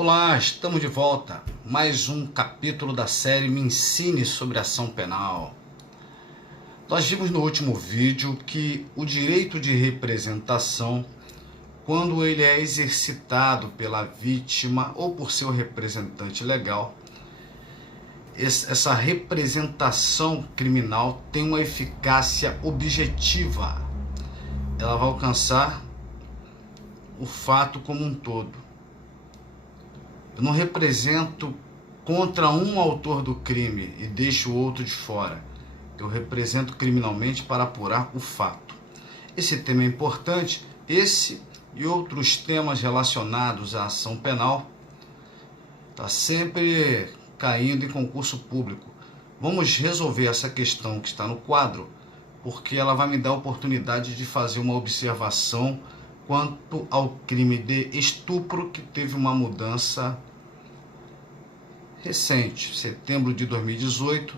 Olá, estamos de volta. Mais um capítulo da série Me Ensine sobre Ação Penal. Nós vimos no último vídeo que o direito de representação, quando ele é exercitado pela vítima ou por seu representante legal, essa representação criminal tem uma eficácia objetiva. Ela vai alcançar o fato como um todo. Eu não represento contra um autor do crime e deixo o outro de fora. Eu represento criminalmente para apurar o fato. Esse tema é importante, esse e outros temas relacionados à ação penal está sempre caindo em concurso público. Vamos resolver essa questão que está no quadro, porque ela vai me dar a oportunidade de fazer uma observação quanto ao crime de estupro, que teve uma mudança recente, setembro de 2018,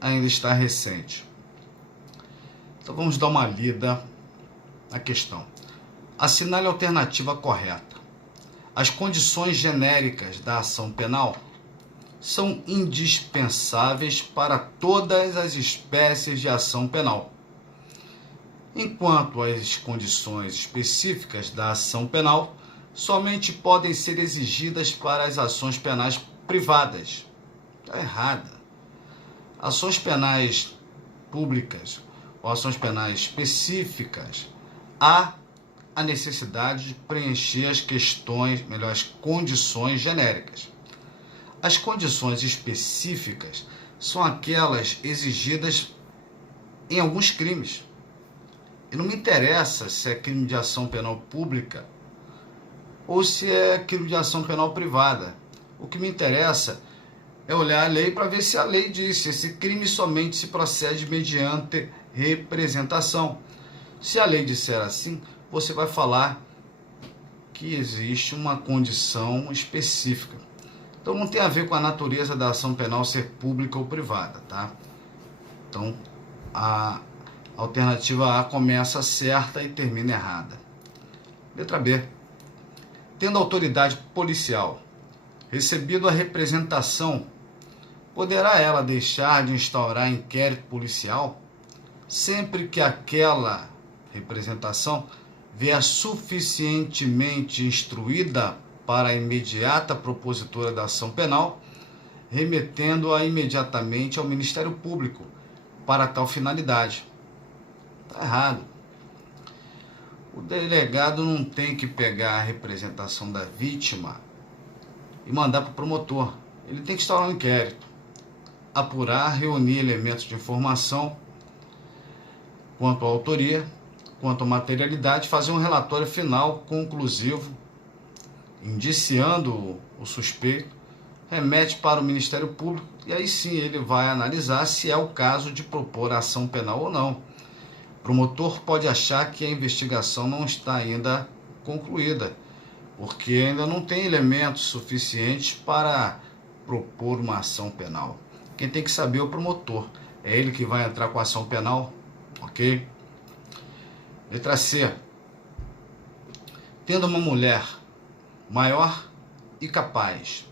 ainda está recente. Então vamos dar uma lida na questão. Assinale a alternativa correta. As condições genéricas da ação penal são indispensáveis para todas as espécies de ação penal, enquanto as condições específicas da ação penal somente podem ser exigidas para as ações penais privadas. Está errada. Ações penais públicas ou ações penais específicas, há a necessidade de preencher as condições genéricas. As condições específicas são aquelas exigidas em alguns crimes. E não me interessa se é crime de ação penal pública ou se é crime de ação penal privada. O que me interessa é olhar a lei para ver se a lei diz: esse crime somente se procede mediante representação. Se a lei disser assim, você vai falar que existe uma condição específica. Então não tem a ver com a natureza da ação penal ser pública ou privada, tá? Então a alternativa A começa certa e termina errada. Letra B. Tendo autoridade policial recebido a representação, poderá ela deixar de instaurar inquérito policial sempre que aquela representação vier suficientemente instruída para a imediata propositura da ação penal, remetendo-a imediatamente ao Ministério Público para tal finalidade. Está errado. O delegado não tem que pegar a representação da vítima e mandar para o promotor. Ele tem que instaurar um inquérito, apurar, reunir elementos de informação quanto à autoria, quanto à materialidade, fazer um relatório final conclusivo, indiciando o suspeito, remete para o Ministério Público e aí sim ele vai analisar se é o caso de propor ação penal ou não. O promotor pode achar que a investigação não está ainda concluída, porque ainda não tem elementos suficientes para propor uma ação penal. Quem tem que saber é o promotor. É ele que vai entrar com a ação penal, ok? Letra C. Tendo uma mulher maior e capaz,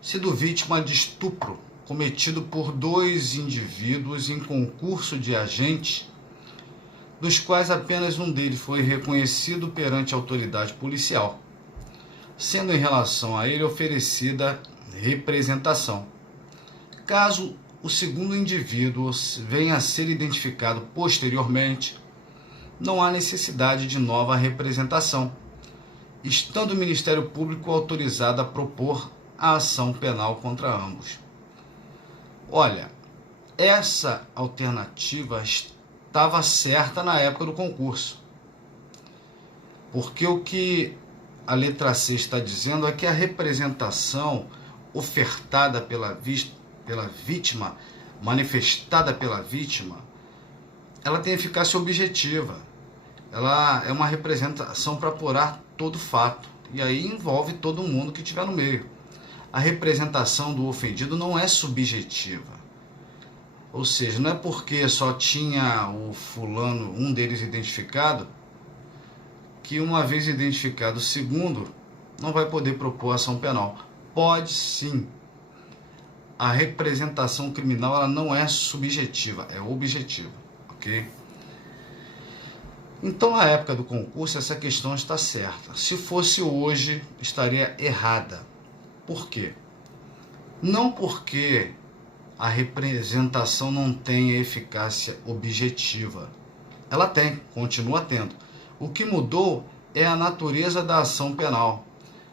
sido vítima de estupro cometido por dois indivíduos em concurso de agentes, dos quais apenas um deles foi reconhecido perante a autoridade policial, sendo em relação a ele oferecida representação. Caso o segundo indivíduo venha a ser identificado posteriormente, não há necessidade de nova representação, estando o Ministério Público autorizado a propor a ação penal contra ambos. Olha, essa alternativa estava certa na época do concurso, porque o que a letra C está dizendo é que a representação ofertada pela vítima, manifestada pela vítima, ela tem eficácia objetiva. Ela é uma representação para apurar todo fato, e aí envolve todo mundo que estiver no meio. A representação do ofendido não é subjetiva, ou seja, não é porque só tinha o fulano, um deles identificado, que uma vez identificado o segundo, não vai poder propor ação penal. Pode sim. A representação criminal ela não é subjetiva, é objetiva, ok? Então, na época do concurso, essa questão está certa. Se fosse hoje, estaria errada. Por quê? Não porque a representação não tenha eficácia objetiva. Ela tem, continua tendo. O que mudou é a natureza da ação penal.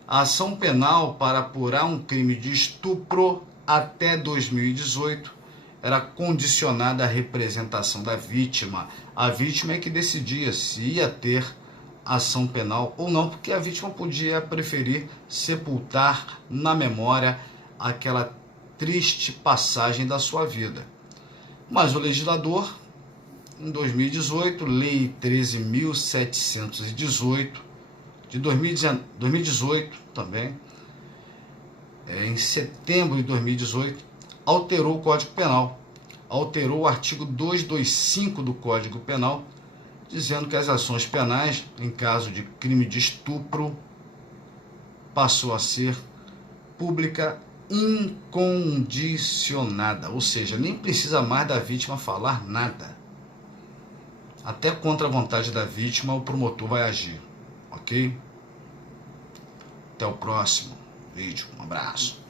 A ação penal para apurar um crime de estupro até 2018 era condicionada à representação da vítima. A vítima é que decidia se ia ter ação penal ou não, porque a vítima podia preferir sepultar na memória aquela triste passagem da sua vida. Mas o legislador, em 2018, Lei 13.718, de 2018 também, em setembro de 2018, alterou o Código Penal. Alterou o artigo 225 do Código Penal, dizendo que as ações penais, em caso de crime de estupro, passou a ser pública incondicionada, ou seja, nem precisa mais da vítima falar nada. Até contra a vontade da vítima, o promotor vai agir, ok? Até o próximo vídeo. Um abraço.